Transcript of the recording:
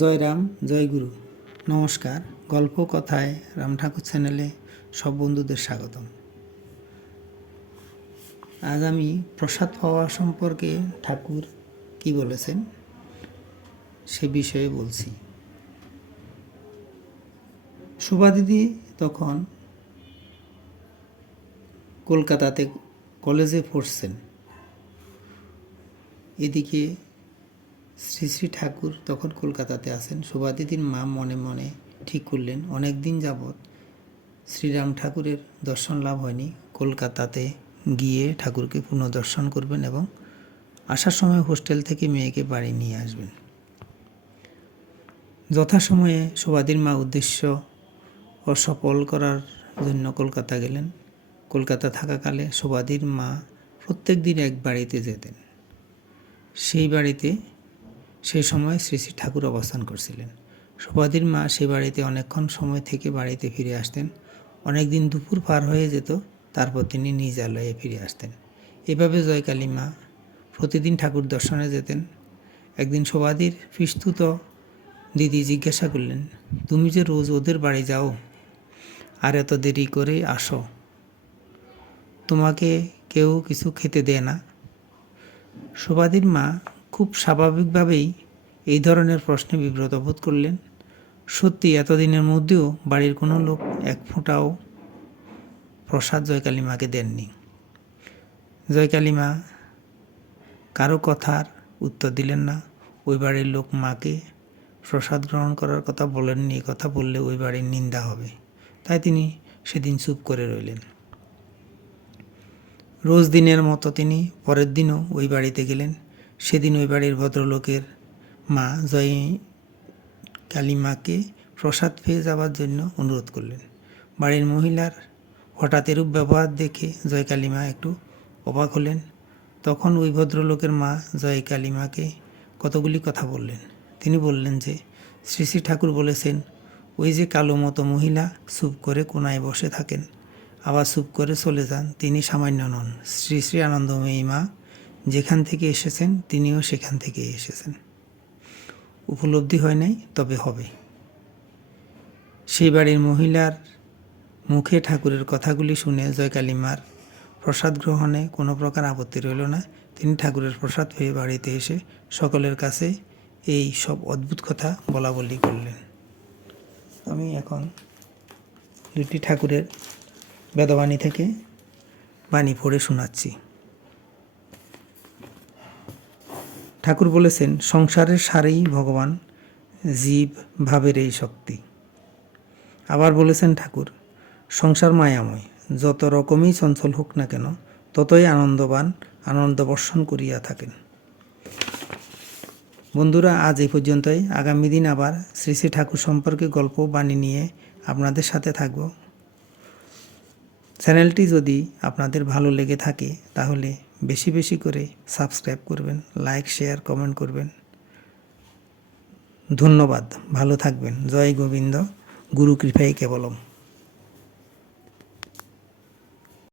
জয় রাম, জয় গুরু। নমস্কার। গল্প কথায় রাম ঠাকুর চ্যানেলে সব বন্ধুদের স্বাগতম। আজ আমি প্রসাদ পাওয়া সম্পর্কে ঠাকুর কি বলেছেন সে বিষয়ে বলছি। শোভা দিদি তখন কলকাতাতে কলেজে পড়ছেন। এদিকে শ্রী শ্রী ঠাকুর তখন কলকাতাতে আছেন। শোভা দিদির মা মনে মনে ঠিক করলেন অনেক দিন যাবৎ শ্রীরাম ঠাকুরের দর্শন লাভ হয়নি, কলকাতাতে গিয়ে ঠাকুরকে পুনঃদর্শন করবেন এবং আসার সময় হোস্টেল থেকে মেয়েকে বাড়ি নিয়ে আসবেন। যথাসময়ে শোভাদির মা উদ্দেশ্য সফল করার জন্য কলকাতা গেলেন। কলকাতা থাকাকালে শোভাদির মা প্রত্যেক দিন এক বাড়িতে যেতেন। সেই বাড়িতে সেই সময় শ্রী শ্রী ঠাকুর অবস্থান করছিলেন। শোভাদির মা সেই বাড়িতে অনেকক্ষণ সময় থেকে বাড়িতে ফিরে আসতেন। অনেক দিন দুপুর পার হয়ে যেত, তারপর তিনি নিজ আলয়ে ফিরে আসতেন। এভাবে জয়কালী মা প্রতিদিন ঠাকুর দর্শনে যেতেন। একদিন শোভাদির পিস্তুত দিদি জিজ্ঞাসা করলেন, তুমি যে রোজ ওদের বাড়ি যাও আর এত দেরি করে আসো, তোমাকে কেউ কিছু খেতে দেয় না? শোভাদির মা খুব স্বাভাবিকভাবেই এই ধরনের প্রশ্নে বিব্রত বোধ করলেন। সত্যি এতদিনের মধ্যেও বাড়ির কোনো লোক এক ফোঁটাও প্রসাদ জয়কালী মাকে দেননি। জয়কালী মা কারো কথার উত্তর দিলেন না। ওই বাড়ির লোক মাকে প্রসাদ গ্রহণ করার কথা বলেননি। কথা বললে ওই বাড়ির নিন্দা হবে, তাই তিনি সেদিন চুপ করে রইলেন। রোজ দিনের মতো তিনি পরের দিনও ওই বাড়িতে গেলেন। সেদিন ওই বাড়ির ভদ্রলোকের মা জয়কালী মাকে প্রসাদ পেয়ে যাওয়ার জন্য অনুরোধ করলেন। বাড়ির মহিলার হঠাৎ এরূপ ব্যবহার দেখে জয়কালী মা একটু অবাক হলেন। তখন ওই ভদ্রলোকের মা জয়কালী মাকে কতগুলি কথা বললেন। তিনি বললেন যে শ্রী শ্রী ঠাকুর বলেছেন, ওই যে কালো মতো মহিলা চুপ করে কোনায় বসে থাকেন, আবার চুপ করে চলে যান, তিনি সামান্য নন। শ্রী শ্রী আনন্দময়ী মা যেখান থেকে এসেছেন তিনিও সেখান থেকে এসেছেন। উপলব্ধি হয় নাই, তবে হবে। সেই বাড়ির মহিলার মুখে ঠাকুরের কথাগুলি শুনে জয়কালী মার প্রসাদ গ্রহণে কোনো প্রকার আপত্তি রইল না। তিনি ঠাকুরের প্রসাদ পেয়ে বাড়িতে এসে সকলের কাছে এই সব অদ্ভুত কথা বলা বলি করলেন। আমি এখন দুটি ঠাকুরের বেদবাণী থেকে বাণী পড়ে শোনাচ্ছি। ঠাকুর বলেছেন, সংসারের সারেই ভগবান, জীব ভাবের এই শক্তি। আবার বলেছেন ঠাকুর, সংসার মায়াময়, যত রকমই চঞ্চল হোক না কেন ততই আনন্দবান আনন্দ বর্ষণ করিয়া থাকেন। বন্ধুরা, আজ এই পর্যন্তই। আগামী দিন আবার শ্রী শ্রী ঠাকুর সম্পর্কে গল্প বাণী নিয়ে আপনাদের সাথে থাকব। চ্যানেলটি যদি আপনাদের ভালো লেগে থাকে তাহলে বেশি বেশি করে সাবস্ক্রাইব করবেন, লাইক শেয়ার কমেন্ট করবেন। ধন্যবাদ। ভালো থাকবেন। জয় গোবিন্দ। গুরু কৃপাই কেবলম।